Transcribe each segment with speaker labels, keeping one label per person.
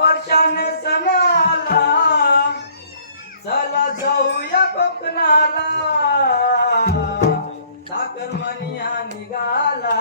Speaker 1: वर्षाने सणाला चला जाऊया कोकणाला. साखर मनिया निघाला.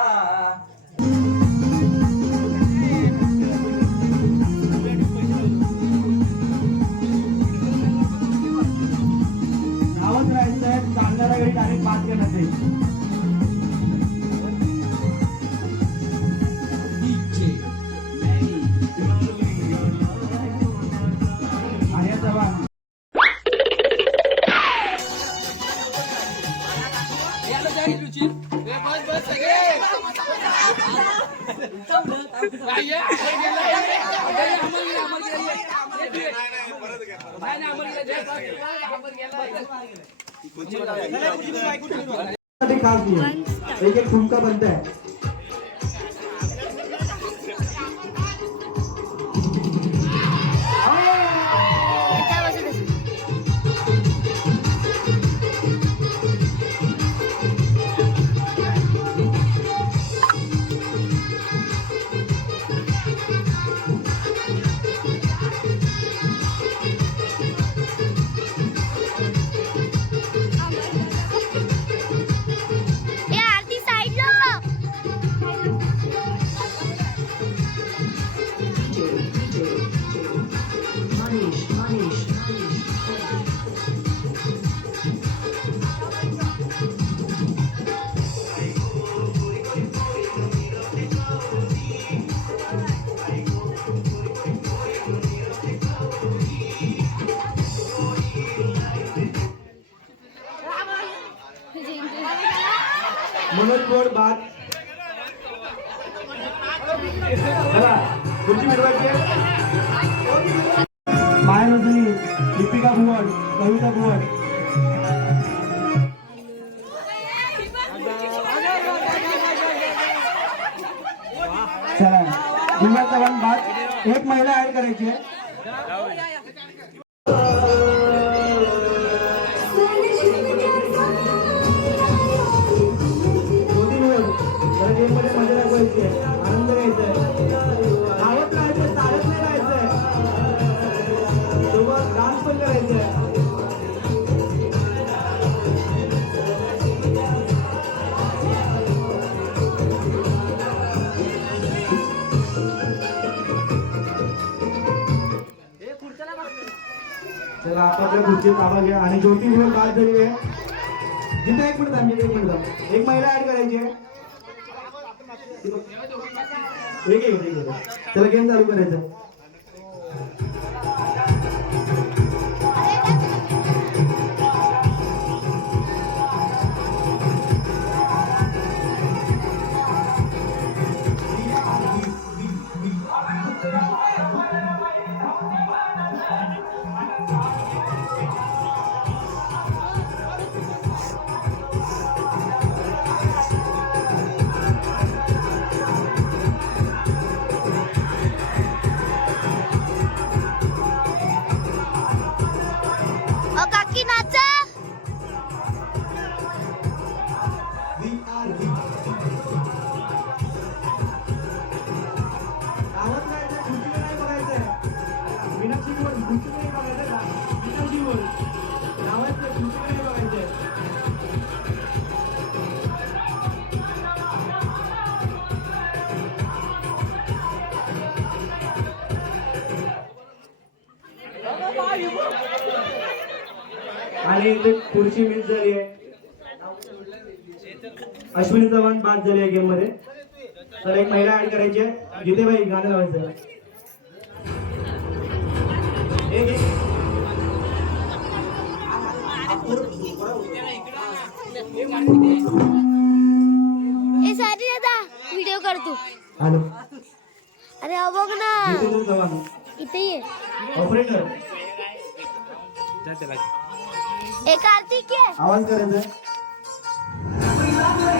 Speaker 2: खास एक एक ठुमका
Speaker 3: बनता
Speaker 2: है गोड भात चला पुढची मिळवायची माया रजनी दीपिका भुवन कविता भुवन. चला दिव्या चव्हाण बाद. एक महिला ऍड करायची आहे. आपल्या आपापल्या खुर्ची ताबा घ्या आणि ज्योती मिळून बाद झाली आहे जिथे एक मिनिट थांब, एक मिनिट थांब. एक महिला ऍड करायची आहे एक एक एक एक. चला गेम चालू करायचं आणि इथे खुर्ची मिस झाली आहे. अश्विनी चव्हाण बाद झाली आहे गेममध्ये. तर एक महिला ऍड करायची आहे. जिथे बाई गाणं लावायचं
Speaker 3: ए सारी दादा व्हिडिओ करतो
Speaker 2: हॅलो.
Speaker 3: अरे हा बघ ना.
Speaker 2: चव्हाण.
Speaker 3: इथे ये.
Speaker 2: ऑपरेटर
Speaker 3: ए कार्तिक ये.
Speaker 2: आवाज करायचा 사람들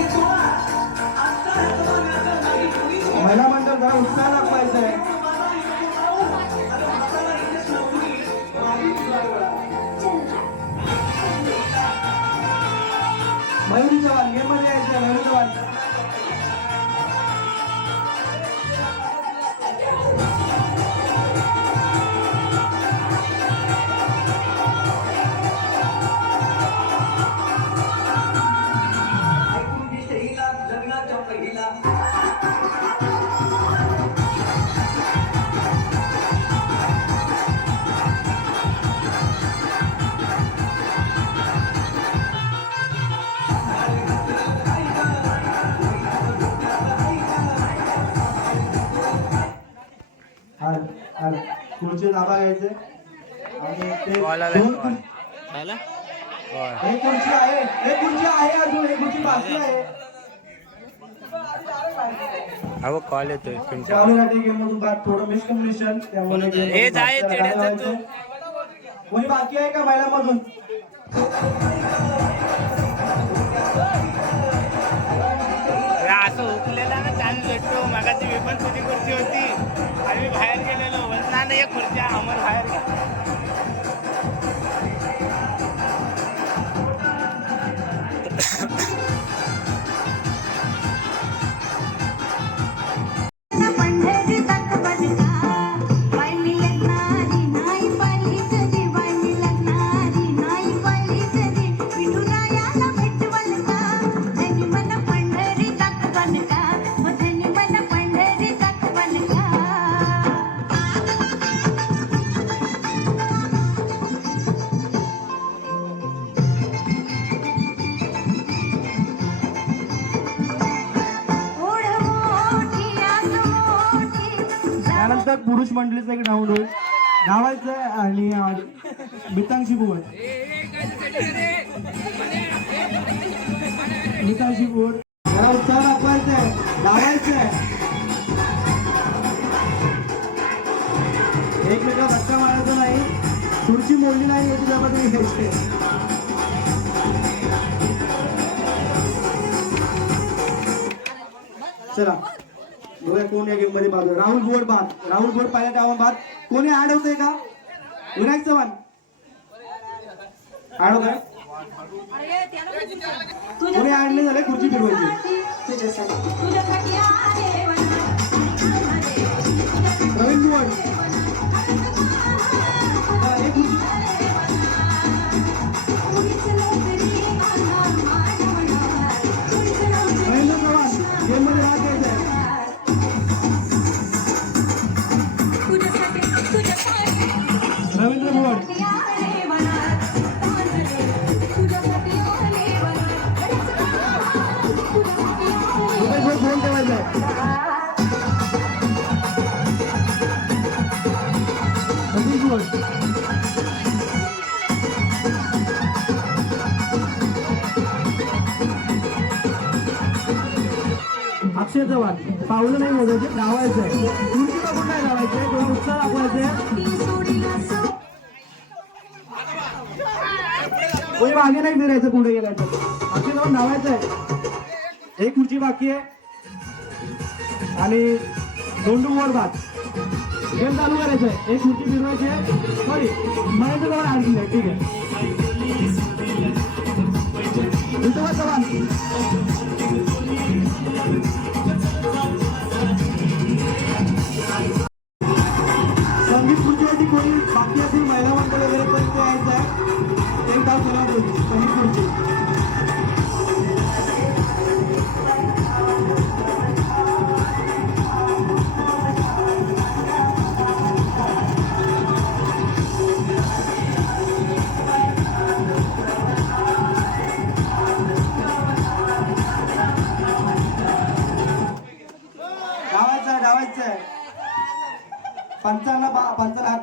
Speaker 2: पुढचे दाबा घ्यायचे आणि
Speaker 4: हे
Speaker 2: खुर्ची आहे हे खुर्ची आहे अजून हे खुर्ची बाकी आहे.
Speaker 4: अहो कॉल येतोय पिंटू
Speaker 2: त्यामुळे गेम मधून बाद थोडं मिसकम्युनिकेशन त्यामुळे game
Speaker 4: हे जाय, तू.
Speaker 2: कोणी बाकी आहे का महिलांमधून
Speaker 4: असं ना चान्स भेटतो मगाची तुझी खुर्ची होती. मी बाहेर गेलेलो. म्हणलं ना नाही एक खुर्ची आहे, अमर बाहेर घ्या
Speaker 2: त्यानंतर पुरुष मंडळीचं एक राऊंड होईल. धावायचं आणि मितांशी बोल मितांशी बोल जरा उत्साह दाखवायचंय आहे. एकमेकांना धक्का मारायचा नाही. खुर्ची मोडली नाही याची जबाबदारी घ्यायची चला. बघूया कोण या गेममध्ये बाद. राहुल बोर्ड बाद. राहुल बोर्ड पहिल्या डावा बाद कोणी ऍड होतंय का? विनायक चव्हाण. ऍड होत कोणी ऍड नाही झाले? खुर्ची फिरवायची.
Speaker 5: तुझ्यासाठी
Speaker 2: अक्षय चव्हाण पावलं नाही मोजायचे लावायचं आहे खुर्ची बघून नाही लावायचे थोडा उत्साह दाखवायचे कोणी मागे नाही फिरायचं पुढे गेल्याचं. तर अक्षय चव्हाण लावायचं आहे एक खुर्ची बाकी आहे. आणि दोंडू वर भात. गेम चालू करायचं आहे एक खुर्ची फिरवायची आहे सॉरी महेंद्र चव्हाण आणखी आहे. ठीक आहे. ऋतुराज चव्हाण.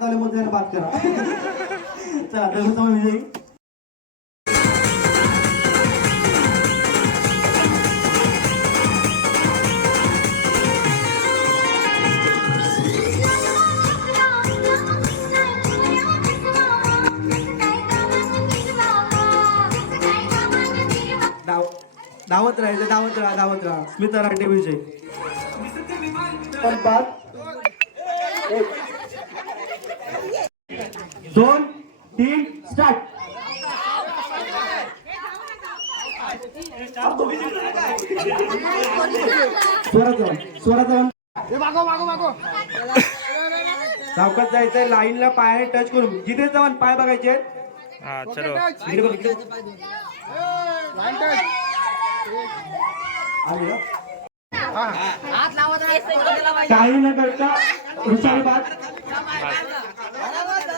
Speaker 2: बा- पंचांना हात लावले मध्ये बात करा. चला तर विजयी. धावत राहायचं धावत राहा धावत राहा. स्मिता राठे विजय. पण एक. दोन तीन स्टार्ट धावकात जायचंय लाईनला पायाने टच करून. जिथे जाऊन पाय बघायचे.
Speaker 4: हा?
Speaker 2: काही न करता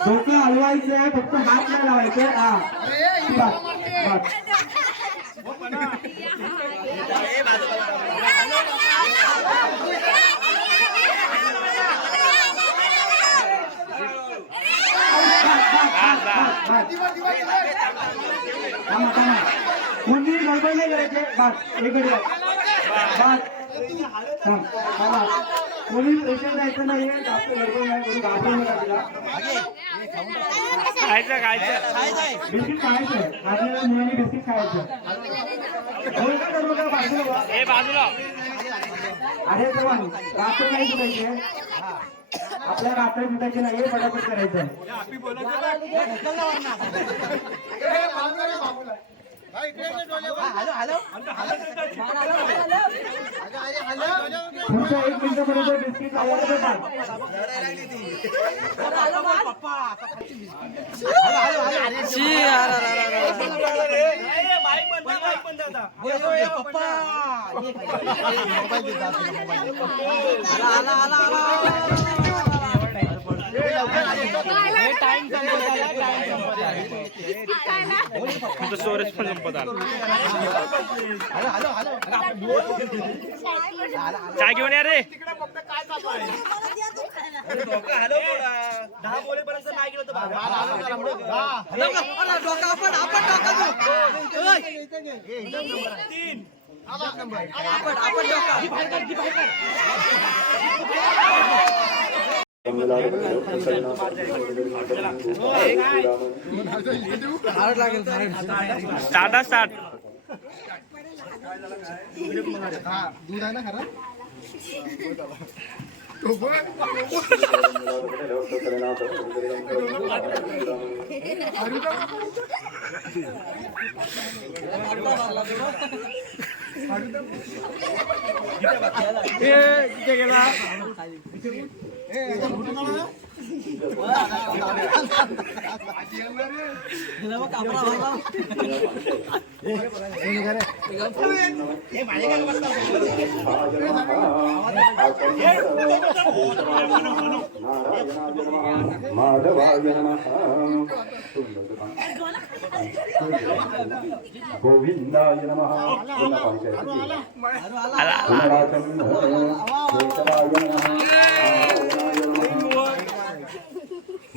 Speaker 2: डोकं हलवायचंय फक्त हात नाही लावायचं. हा. कुणी गडबडले जायचे. बस एक कोणी पेशंट जायचं नाही
Speaker 4: खायचं खायचं.
Speaker 2: बिस्किट मुलांनी बिस्किट बाजूला.
Speaker 4: हे
Speaker 2: अरे जवान रात्र नाही सुटायचे आपल्या रात्र सुटायचे नाही फटाफट करायचं. पुढच्या एक मिनिटापर्यंत बिस्किट खायचं बघा.
Speaker 4: तुमचं स्टोरेज पण संपत आलं. चाय घेऊन या रे. Start start.
Speaker 6: माधवाय नमः गोविंदाय नमः गेला. మాధవాయ నమ గోవిందాయ
Speaker 4: నమ పంచాయ నమ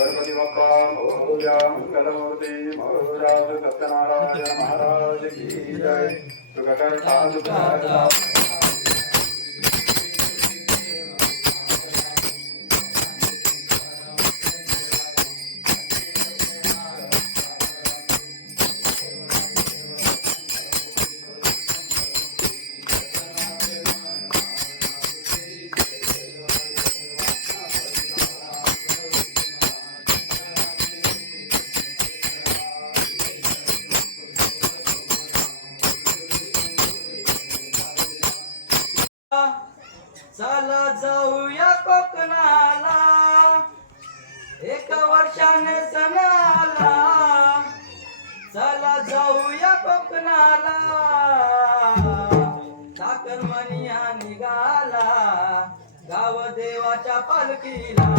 Speaker 6: गणपती बाप्पा मोरया मंगलमूर्ती महाराज सत्यनारायण महाराज की जय. सुखकर्ता सुखकर्ता
Speaker 1: जाऊया कोकणाला. एक वर्षाने सणाला. चला जाऊया कोकणाला. साखरमनिया निघाला. गाव देवाच्या पालखीला.